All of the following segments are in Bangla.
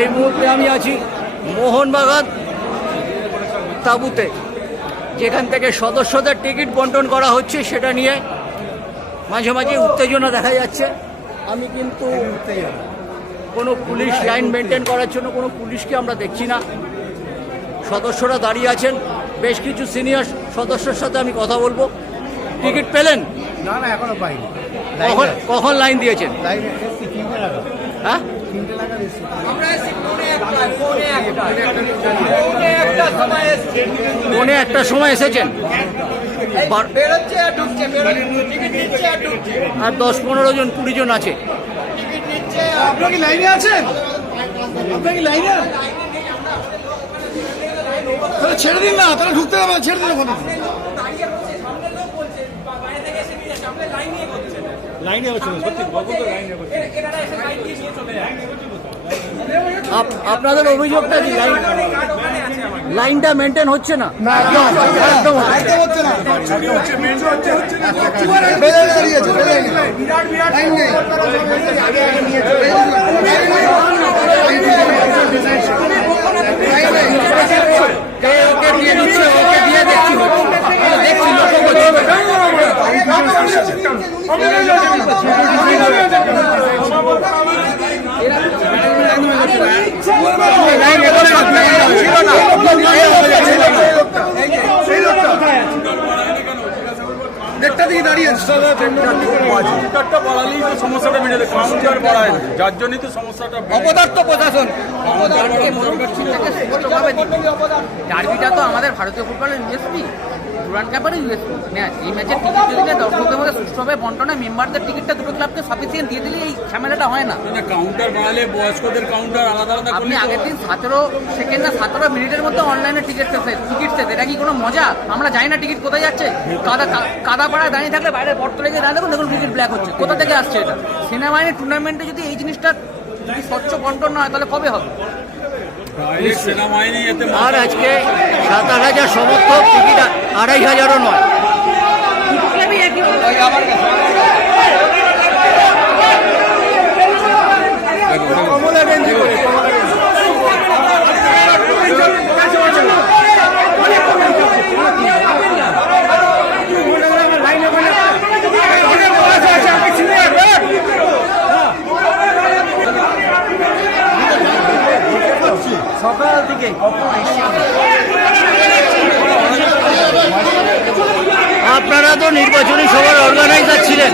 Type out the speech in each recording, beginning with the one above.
এই মুহূর্তে আমি আছি মোহনবাগান তাঁবুতে যেখান থেকে সদস্যদের টিকিট বন্টন করা হচ্ছে সেটা নিয়ে মাঝে মাঝে উত্তেজনা দেখা যাচ্ছে। আমি কিন্তু কোনো পুলিশ লাইন মেনটেন করার জন্য কোনো পুলিশকে আমরা দেখছি না। সদস্যরা দাঁড়িয়ে আছেন বেশ কিছু সিনিয়র সদস্যের সাথে আমি কথা বলব। টিকিট পেলেন? না না এখনও পাইনি। কখন কখন লাইন দিয়েছেন? লাইনে এসছি এসছি। পৌনে একটা সময় এসেছেন? বেরোচ্ছে আর ঢুকছে টিকিট নিচ্ছে আর ঢুকছে। আর দশ পনেরো জন কুড়ি জন আছে। টিকিট নিচ্ছে আপনার কি লাইনে আছেন? আপনার কি লাইনে? তাহলে ছেড়ে দিন না তাহলে ঢুকতে হবে না, ছেড়ে দিন ওখানে। লাইনে হচ্ছে সত্যি আপ- আপনাদের অভিযোগটা কি? লাইন লাইনটা মেনটেন হচ্ছে না? না একদম একদম হচ্ছে না বেড়ে দাঁড়িয়েছে বেড়ে লাইন নেই কে ওকে দিয়ে দিচ্ছে ওকে দিয়ে দেখছি দেখছি লক্ষ্য করছি লাইন এগোচ্ছে না। ছিল না। দেড়টা দিকে দাঁড়িয়ে আছে। কাউন্টারটা বাড়ালেই তো সমস্যাটা মিটে যাবে কাউন্টার বাড়ায় যার জন্যই তো সমস্যাটা অপদার্থ প্রশাসন। ডার্বিটা তো আমাদের ভারতীয় ফুটবলের ইউএসপি ডুরান কাপের ইউএসপি। ম্যাচ এই ম্যাচের টিকিট যদি না দর্শকদের মধ্যে সুষ্ঠুভাবে বন্টনে মেম্বারদের টিকিটটা দুটো ক্লাবকে সাফিসিয়েন্ট দিয়ে দিলে এই ঝামেলাটা হয় না। না কাউন্টার বাড়ালে বয়স্কদের কাউন্টার আলাদা আলাদা আপনি আগের দিন সতেরো সেকেন্ড না সতেরো মিনিটের মধ্যে অনলাইনে টিকিট শেষে টিকিট শেষ এটা কি কোনো মজা? আমরা জানি না টিকিট কোথায় যাচ্ছে। কাদা কা- কাদা পাড়ায় দাঁড়িয়ে থাকলে বাইরে বর্ত লেগে দাঁড়িয়ে দেখুন ক্রিকেট ব্ল্যাক হচ্ছে। কোথা থেকে আসছে এটা? সেনাবাহিনীর টুর্নামেন্টে যদি এই জিনিসটা যদি স্বচ্ছ বন্টন না হয় তাহলে কবে হবে? আর আজকে সাত আট হাজার সমর্থক টিকিট আড়াই হাজারও নয়। আপনারা তো নির্বাচনী সভার অর্গানাইজার ছিলেন।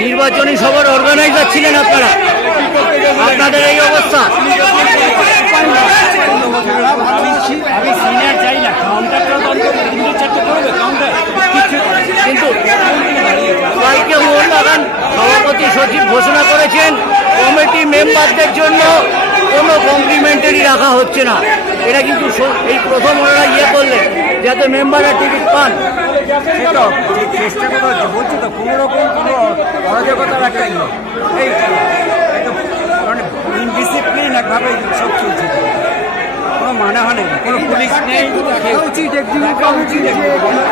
নির্বাচনী সভার অর্গানাইজার ছিলেন আপনারা। আপনাদের এই অবস্থা। আমি সিনিয়র চাই না কাউন্টারটা অন্তত তিনটে চারটে করবে কাউন্টার কিন্তু কালকে মোহনবাগান সভাপতি সচিব ঘোষণা করেছেন কমিটি মেম্বারদের জন্য কোনো কমপ্লিমেন্টারি রাখা হচ্ছে না। এটা কিন্তু এই প্রথম ওনারা ইয়ে করলেন যাতে মেম্বাররা টিকিট পান। সেটা চেষ্টা করা হচ্ছে বলছি তো কোনো রকম কোনো ইয়ে এই মানে ইনডিসিপ্লিন একভাবে সব চলছে। কোনো মানে হয় না কোনো পুলিশ নেই। উচিত দেখা উচিত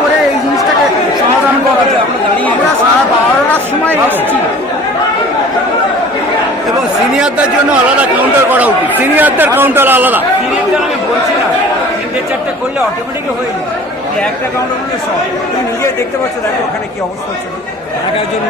করে এই জিনিসটাকে সমাধান করা যায়। আমরা দাঁড়িয়ে আমরা সারা বারোটার সময় এসেছি। সিনিয়রদের জন্য আলাদা কাউন্টার করা উচিত। সিনিয়রদের কাউন্টার আলাদা। সিনিয়রদের আমি বলছি না। তিনটে, চারটে করলে অটোমেটিকই হয়ে যায়। একটা কাউন্টার করলে সব। তুমি নিজে দেখতে পাচ্ছ, দেখো ওখানে কি অবস্থা হচ্ছে। এক একজন